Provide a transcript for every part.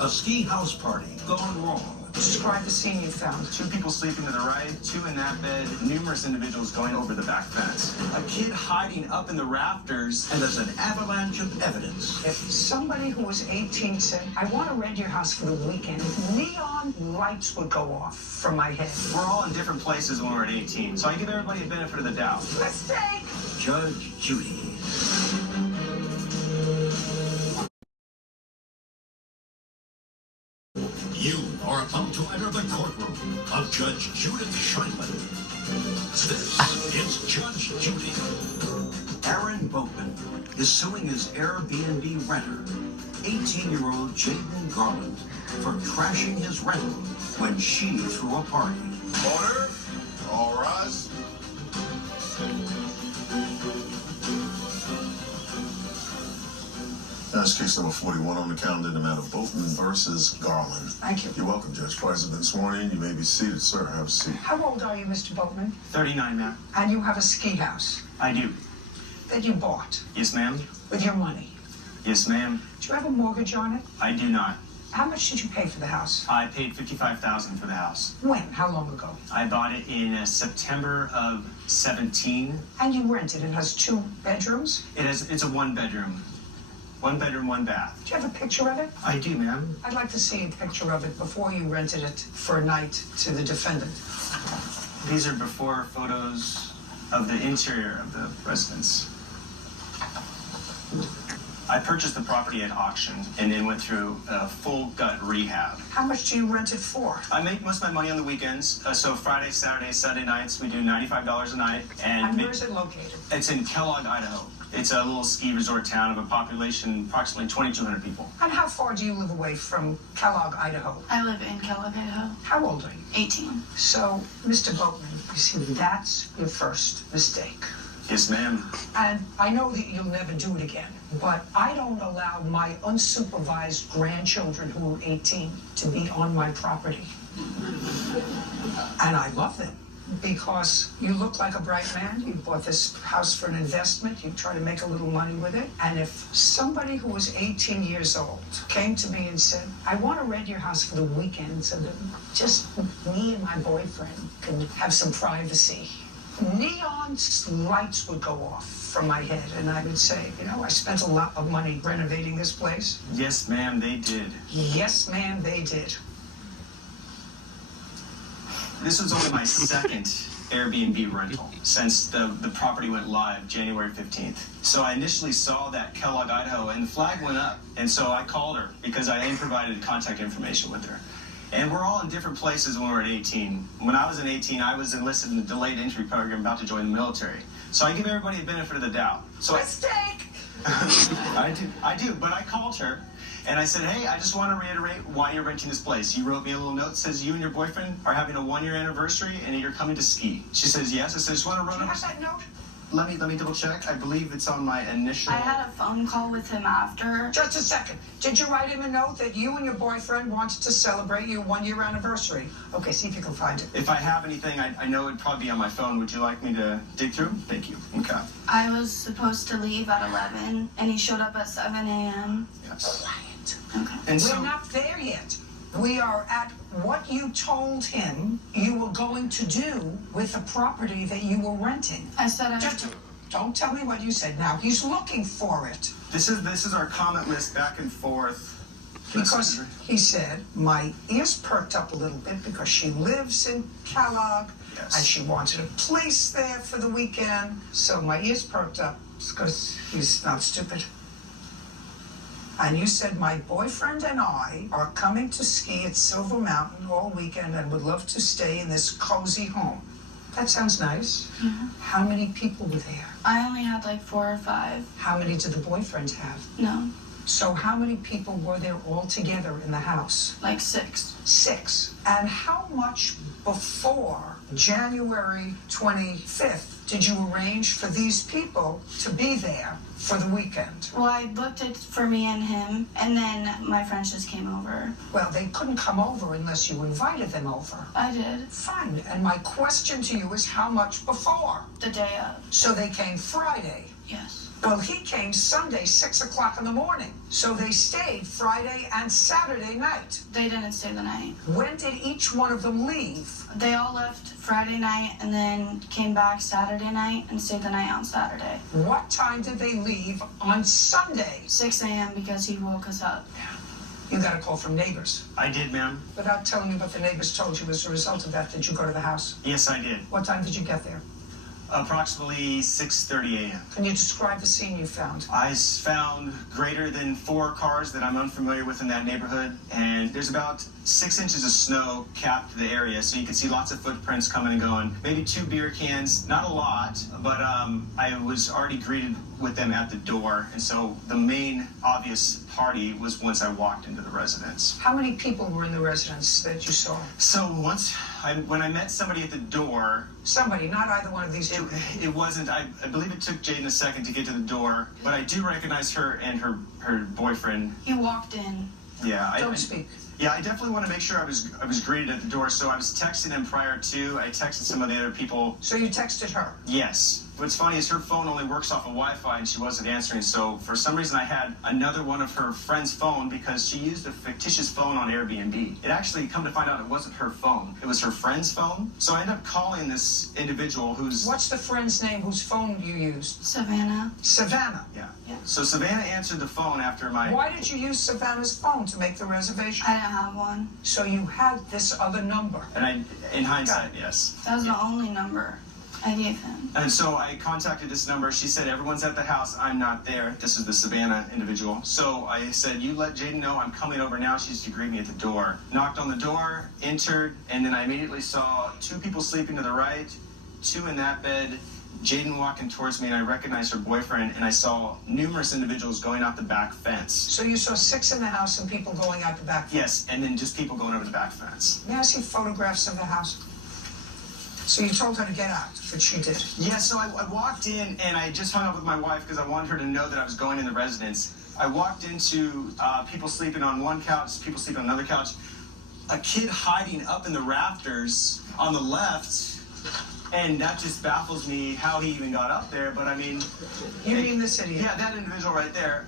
A ski house party gone wrong. Describe the scene you found. 2 people sleeping to the right, 2 in that bed, numerous individuals going over the back fence. A kid hiding up in the rafters. And there's an avalanche of evidence. If somebody who was 18 said, I want to rent your house for the weekend, neon lights would go off from my head. We're all in different places when we're at 18, so I give everybody a benefit of the doubt. Mistake! Judge Judy. You are about to enter the courtroom of Judge Judith Scheinman. This is Judge Judy. Aaron Boatman is suing his Airbnb renter, 18-year-old Jaden Garland, for crashing his rental when she threw a party. Order, all rise. That's case number 41 on the calendar, the matter of Boatman versus Garland. Thank you. You're welcome, Judge. Parties have been sworn in. You may be seated, sir. Have a seat. How old are you, Mr. Boatman? 39, ma'am. And you have a ski house I do. that you bought Yes, ma'am. with your money. Yes, ma'am. Do you have a mortgage on it? I do not. How much did you pay for the house? I paid $55,000 for the house. When? How long ago? I bought it in September of 17. And you rented it. It has 2 bedrooms. It's a 1-bedroom. 1 bedroom, 1 bath. Do you have a picture of it? I do, ma'am. I'd like to see a picture of it before you rented it for a night to the defendant. These are before photos of the interior of the residence. I purchased the property at auction and then went through a full gut rehab. How much do you rent it for? I make most of my money on the weekends. So Friday, Saturday, Sunday nights, we do $95 a night. And where is it located? It's in Kellogg, Idaho. It's a little ski resort town of a population approximately 2,200 people. And how far do you live away from Kellogg, Idaho? I live in Kellogg, Idaho. How old are you? 18. So, Mr. Boatman, you see, that's your first mistake. Yes, ma'am. And I know that you'll never do it again, but I don't allow my unsupervised grandchildren who are 18 to be on my property. And I love them because you look like a bright man. You bought this house for an investment. You try to make a little money with it. And if somebody who was 18 years old came to me and said, I want to rent your house for the weekend so that just me and my boyfriend can have some privacy, neon lights would go off from my head, and I would say, you know, I spent a lot of money renovating this place. Yes, ma'am, they did. Yes, ma'am, they did. This was only my second Airbnb rental since the property went live January 15th. So I initially saw that Kellogg, Idaho, and the flag went up. And so I called her because I had provided contact information with her. And we're all in different places when we're at 18. When I was 18, I was enlisted in the delayed entry program, about to join the military. So I give everybody a benefit of the doubt. So Mistake! I do, but I called her and I said, hey, I just want to reiterate why you're renting this place. You wrote me a little note that says you and your boyfriend are having a 1-year anniversary and you're coming to ski. She says, yes. I said, I just want to run Do you over. have that note? Let me double check. I believe it's on my initial. I had a phone call with him after. Just a second. Did you write him a note that you and your boyfriend wanted to celebrate your 1-year anniversary? Okay, see if you can find it. If I have anything, I know it'd probably be on my phone. Would you like me to dig through? Thank you. Okay. I was supposed to leave at 11, and he showed up at 7 a.m. Yes. Quiet. Okay. And We're so, not there yet. We are at what you told him you were going to do with the property that you were renting. I said Just don't tell me what you said now. He's looking for it. this is our comment list back and forth. Because he said, my ears perked up a little bit because she lives in Kellogg Yes. and she wanted a place there for the weekend. So my ears perked up because he's not stupid. And you said, my boyfriend and I are coming to ski at Silver Mountain all weekend and would love to stay in this cozy home. That sounds nice. Yeah. How many people were there? I only had like 4 or 5. How many did the boyfriend have? No, So how many people were there all together in the house? like 6. 6. And how much before January 25th did you arrange for these people to be there for the weekend? Well, I booked it for me and him, and then my friends just came over. Well, they couldn't come over unless you invited them over. I did. Fine. And my question to you is how much before? The day of. So they came Friday. Yes. Well, he came Sunday, 6 o'clock in the morning. So they stayed Friday and Saturday night. They didn't stay the night. When did each one of them leave? They all left Friday night and then came back Saturday night and stayed the night on Saturday. What time did they leave on Sunday? 6 a.m. because he woke us up. You got a call from neighbors. I did, ma'am. Without telling me what the neighbors told you as a result of that, did you go to the house? Yes, I did. What time did you get there? Approximately 6:30 a.m. Can you describe the scene you found? I found greater than 4 cars that I'm unfamiliar with in that neighborhood, and there's about 6 inches of snow capped the area, so you can see lots of footprints coming and going. Maybe 2 beer cans, not a lot, but I was already greeted with them at the door, and so the main obvious party was once I walked into the residence. How many people were in the residence that you saw? So when I met somebody at the door, Somebody, not either one of these two. it wasn't, I believe it took Jaden a second to get to the door, but I do recognize her and her boyfriend. He walked in. Yeah, Don't speak. Yeah, I definitely want to make sure I was greeted at the door, so I was texting him prior to. I texted some of the other people. So you texted her? Yes. What's funny is her phone only works off of Wi-Fi and she wasn't answering, so for some reason I had another one of her friend's phone because she used a fictitious phone on Airbnb. It actually, come to find out, it wasn't her phone. It was her friend's phone. So I ended up calling this individual who's... What's the friend's name whose phone you used? Savannah. Savannah. Yeah. Yeah. So Savannah answered the phone after my... Why did you use Savannah's phone to make the reservation? I didn't have one. So you had this other number. And in hindsight, yes. That was the only number I gave him. And so I contacted this number. She said, everyone's at the house. I'm not there. This is the Savannah individual. So I said, you let Jaden know I'm coming over now. She's to greet me at the door. Knocked on the door, entered, and then I immediately saw 2 people sleeping to the right, 2 in that bed, Jaden walking towards me, and I recognized her boyfriend, and I saw numerous individuals going out the back fence. So you saw 6 in the house and people going out the back. Yes, and then just people going over the back fence. May I see photographs of the house? So you told her to get out, but she did. Yeah, so I walked in, and I just hung up with my wife because I wanted her to know that I was going in the residence. I walked into people sleeping on one couch, people sleeping on another couch, a kid hiding up in the rafters on the left, and that just baffles me how he even got up there, but I mean... You mean this idiot? Yeah, that individual right there.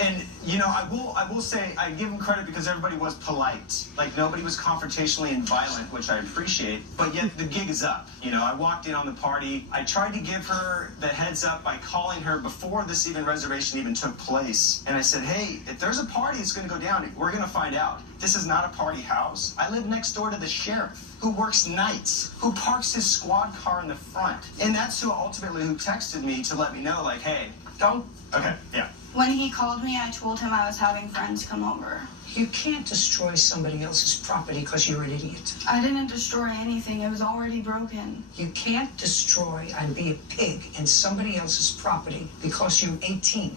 And, you know, I will say, I give him credit because everybody was polite. Like, nobody was confrontationally and violent, which I appreciate, but yet the gig is up. You know, I walked in on the party. I tried to give her the heads up by calling her before this reservation even took place. And I said, hey, if there's a party that's going to go down, we're going to find out. This is not a party house. I live next door to the sheriff, who works nights, who parks his squad car in the front. And that's who texted me to let me know, like, hey, Don't. okay, yeah. When he called me, I told him I was having friends come over. You can't destroy somebody else's property because you're an idiot. I didn't destroy anything. It was already broken. You can't destroy and be a pig in somebody else's property because you're 18.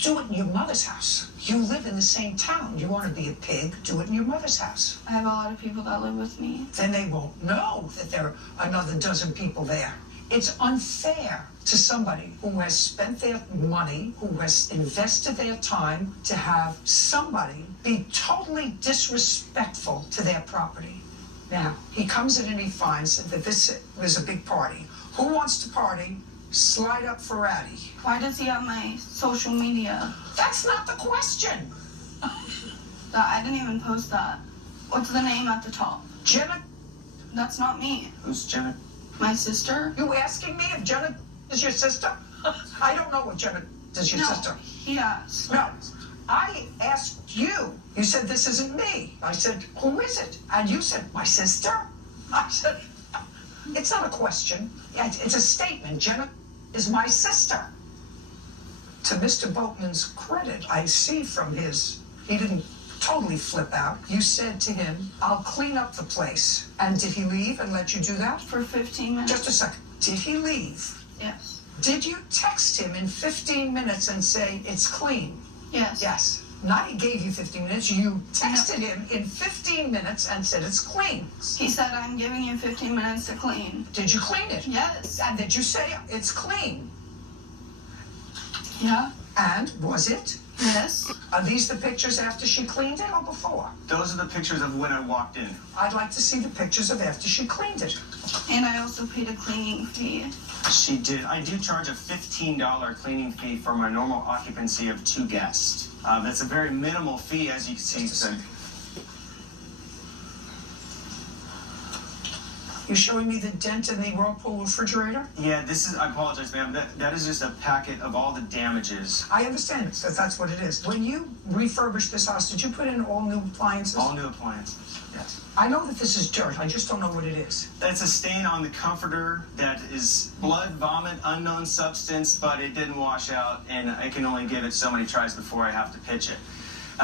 Do it in your mother's house. You live in the same town. You want to be a pig, do it in your mother's house. I have a lot of people that live with me. Then they won't know that there are another dozen people there. It's unfair to somebody who has spent their money, who has invested their time, to have somebody be totally disrespectful to their property. Now, he comes in and he finds that this was a big party. Who wants to party? Slide up for Addy. Why does he have my social media? That's not the question. I didn't even post that. What's the name at the top? Jenna, That's not me. Who's Jenna? My sister? you asking me if Jenna is your sister? I don't know what Jenna is your No, sister. he asked. No, I asked you. You said, this isn't me. I said, who is it? And you said, my sister? I said, it's not a question. It's a statement. Jenna is my sister. To Mr. Boatman's credit, I see from he didn't totally flip out. You said to him, I'll clean up the place. And did he leave and let you do that? For 15 minutes. Just a second. Did he leave? Yes. Did you text him in 15 minutes and say, it's clean? Yes. Yes. Not he gave you 15 minutes. You texted him in 15 minutes and said it's clean. He said, I'm giving you 15 minutes to clean. Did you clean it? Yes. And did you say it's clean? Yeah. And was it? Yes. Are these the pictures after she cleaned it or before? Those are the pictures of when I walked in. I'd like to see the pictures of after she cleaned it. And I also paid a cleaning fee. She did. I do charge a $15 cleaning fee for my normal occupancy of 2 guests. That's a very minimal fee, as you can see. So You're showing me the dent in the Whirlpool refrigerator? yeah, this is, I apologize, ma'am. That is just a packet of all the damages. I understand it, that's what it is. When you refurbished this house, did you put in all new appliances? All new appliances, yes. I know that this is dirt, I just don't know what it is. It's a stain on the comforter that is blood, vomit, unknown substance, but it didn't wash out, and I can only give it so many tries before I have to pitch it.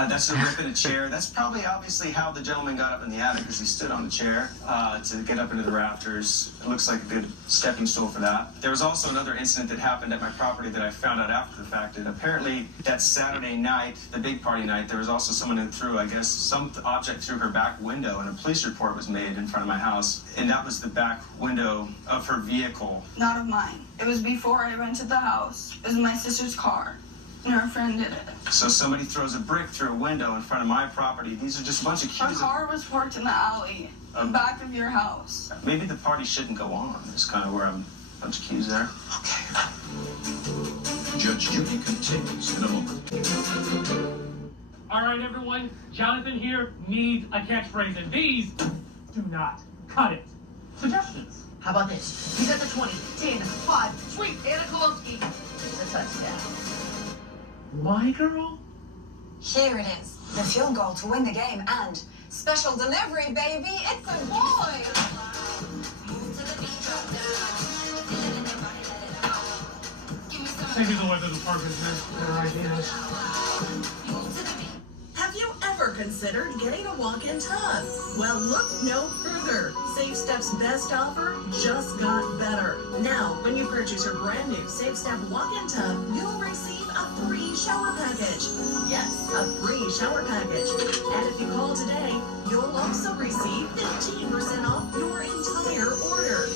That's a rip in a chair. That's probably obviously how the gentleman got up in the attic, because he stood on the chair to get up into the rafters. It looks like a good stepping stool for that. There was also another incident that happened at my property that I found out after the fact. And apparently that Saturday night, the big party night, there was also someone who threw, I guess, some object through her back window, and a police report was made in front of my house. And that was the back window of her vehicle. Not of mine. It was before I rented the house. It was my sister's car. And her friend did it. So somebody throws a brick through a window in front of my property. These are just a bunch of Her cues. car was parked in the alley, the back of your house. Maybe the party shouldn't go on. Is kind of where I'm. A bunch of cues there. Okay. Judge Judy continues in a moment. All right, everyone. Jonathan here needs a catchphrase, and these do not cut it. Suggestions? How about this? He's at the 20, 10, 5, sweet, Anna Kolomsky. It's a touchdown. My girl? Here it is. The field goal to win the game and special delivery, baby. It's a boy. Maybe the weather department has better ideas. Have you ever considered getting a walk-in tub? Well, look no further. Safe Step's best offer just got better. Now, when you purchase your brand new Safe Step walk-in tub, you'll receive a free shower package. Yes, a free shower package. And if you call today, you'll also receive 15% off your entire order.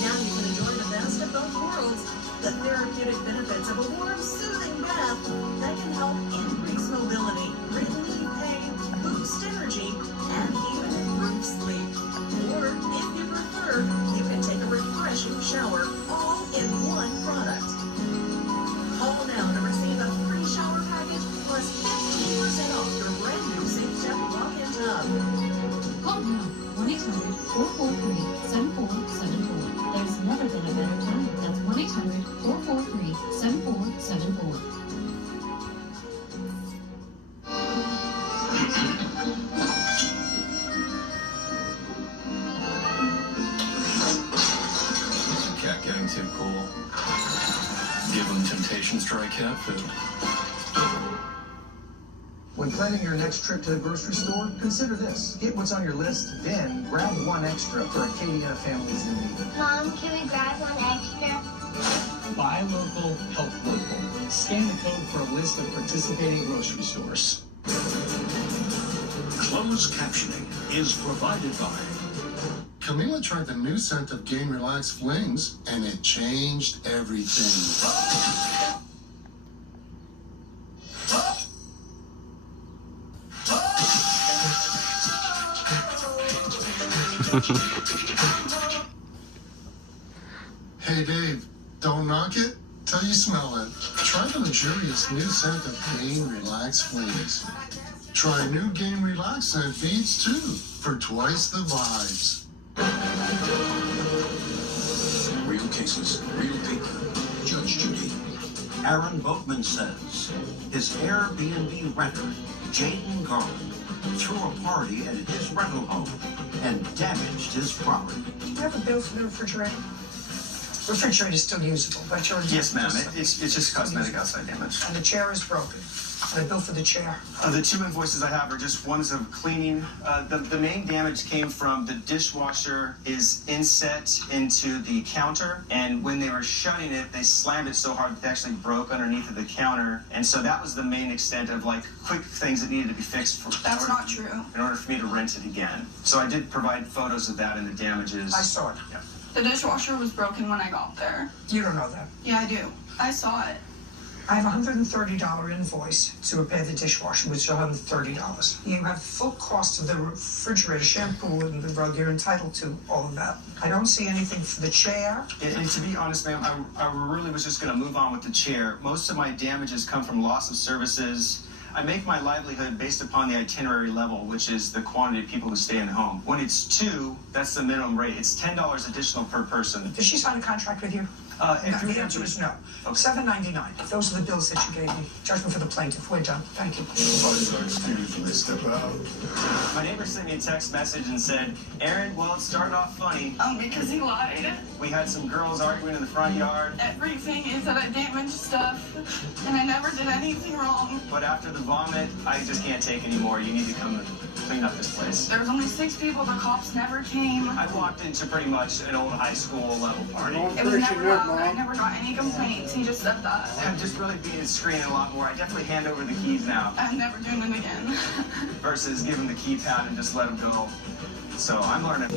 Now you can enjoy the best of both worlds. The therapeutic benefits of a warm, soothing bath that can help increase mobility, relieve pain, boost energy, and even improve sleep. Or, if you prefer, you can take a refreshing shower, all in one product. Call now to receive a free shower package plus 15% off your brand new Safe Step walk-in tub. Call now, 1-800-443-7474. There's never been a better time. That's 1-800-443-7474. Cat getting too cool. Give them temptations, try cat food. When planning your next trip to the grocery store, consider this. Get what's on your list, then grab one extra for Acadiana families in need. Mom, can we grab one extra? Buy local, help local. Scan the code for a list of participating grocery stores. Closed captioning is provided by... Camila tried the new scent of Gain Relax Flings, and it changed everything. Hey Dave, don't knock it till you smell it. Try the luxurious new scent of Gain Relax Flings. Try new Gain Relax scent beads too, for twice the vibes. Real cases, real people. Judge Judy. Aaron Boatman says his Airbnb renter, Jaden Garland, threw a party at his rental home and damaged his property. Do you have a bill for the refrigerator? Refrigerator is still usable, but you're... Yes, ma'am. It's just cosmetic outside damage. And the chair is broken. And a bill for the chair. The 2 invoices I have are just ones of cleaning. The main damage came from the dishwasher is inset into the counter, and when they were shutting it, they slammed it so hard that it actually broke underneath of the counter. And so that was the main extent of like quick things that needed to be fixed. That's not true. In order for me to rent it again. So I did provide photos of that and the damages. I saw it. Yeah. The dishwasher was broken when I got there. You don't know that. Yeah, I do. I saw it. I have a $130 invoice to repair the dishwasher, which is $130. You have full cost of the refrigerator, shampoo, and the rug. You're entitled to all of that. I don't see anything for the chair. And to be honest, ma'am, I really was just going to move on with the chair. Most of my damages come from loss of services. I make my livelihood based upon the itinerary level, which is the quantity of people who stay in the home. When it's 2, that's the minimum rate. It's $10 additional per person. Did she sign a contract with you? No, the answer is no. Okay. $7.99. Those are the bills that you gave me. Judgment for the plaintiff. We're done. Thank you. Excuse me, step out. My neighbor sent me a text message and said, Aaron, well, it's starting off funny. Because he lied. We had some girls arguing in the front yard. Everything is that I damaged stuff, and I never did anything wrong. But after the vomit, I just can't take anymore. You need to come and clean up this place. There was only 6 people. The cops never came. I walked into pretty much an old high school level party. It was never loud. I never got any complaints. He just said that. I'm just really being screened a lot more. I definitely hand over the keys now. I'm never doing it again. Versus give him the keypad and just let him go. So I'm learning.